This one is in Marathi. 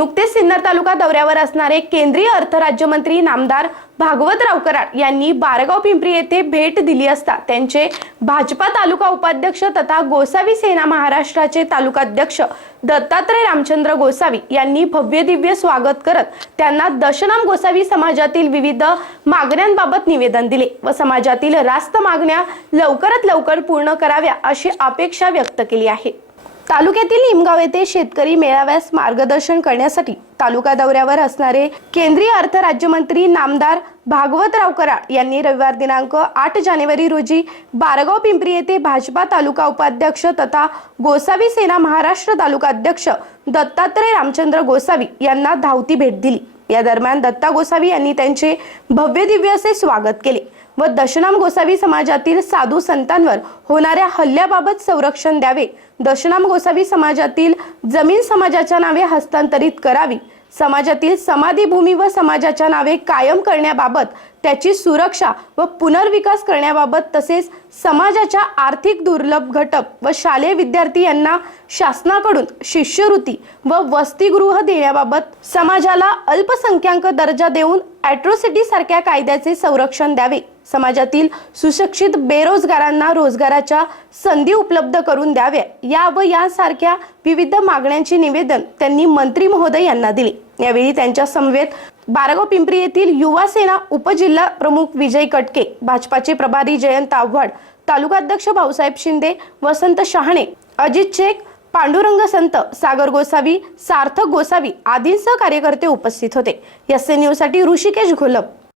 नुकतेच सिन्नर तालुका दौऱ्यावर असणारे केंद्रीय अर्थ राज्यमंत्री नामदार भागवतराव कराड यांनी बारगाव पिंपरी येथे भेट दिली असता त्यांचे भाजपा तालुका उपाध्यक्ष तथा गोसावी सेना महाराष्ट्राचे तालुकाध्यक्ष दत्तात्रय रामचंद्र गोसावी यांनी भव्य दिव्य स्वागत करत त्यांना दशनाम गोसावी समाजातील विविध मागण्यांबाबत निवेदन दिले व समाजातील रास्त मागण्या लवकरात लवकर पूर्ण कराव्या अशी अपेक्षा व्यक्त केली आहे. तालुक्यातील निमगाव येथे शेतकरी मेळाव्यास मार्गदर्शन करण्यासाठी तालुका दौऱ्यावर असणारे केंद्रीय अर्थ राज्यमंत्री नामदार भागवतराव कराड यांनी रविवार दिनांक आठ जानेवारी रोजी बारगाव पिंपरी येथे भाजपा तालुका उपाध्यक्ष तथा गोसावी सेना महाराष्ट्र तालुका अध्यक्ष दत्तात्रय रामचंद्र गोसावी यांना धावती भेट दिली. या दरम्यान दत्ता गोसावी यांनी त्यांचे भव्य दिव्य असे स्वागत केले. व दशनाम गोसावी समाजातील साधू संतांवर होणाऱ्या हल्ल्याबाबत संरक्षण द्यावे. दशनाम गोसावी समाजातील जमीन समाजाच्या नावे हस्तांतरित करावी. समाजातील समाधीभूमी व समाजाच्या नावे कायम करण्याबाबत त्याची सुरक्षा व पुनर्विकास करण्याबाबत तसेच समाजाच्या आर्थिक दुर्लभ घटक व शालेय विद्यार्थी यांना शासनाकडून शिष्यवृत्ती व वसतिगृह देण्याबाबत समाजाला अल्पसंख्याक दर्जा देऊन ॲट्रोसिटी सारख्या कायद्याचे संरक्षण द्यावे. समाजातील सुशिक्षित बेरोजगारांना रोजगाराच्या संधी उपलब्ध करून द्याव्या. या व यासारख्या विविध मागण्यांचे निवेदन त्यांनी मंत्री महोदय यांना दिले. यावेळी त्यांच्या समवेत बारगाव पिंपरी येथील युवा सेना उपजिल्हा प्रमुख विजय कटके भाजपाचे प्रभारी जयंत आव्हाड तालुकाध्यक्ष भाऊसाहेब शिंदे वसंत शहाणे अजित शेख पांडुरंग संत सागर गोसावी सार्थक गोसावी आदींसह कार्यकर्ते उपस्थित होते. एस न्यूजसाठी ऋषिकेश घोलप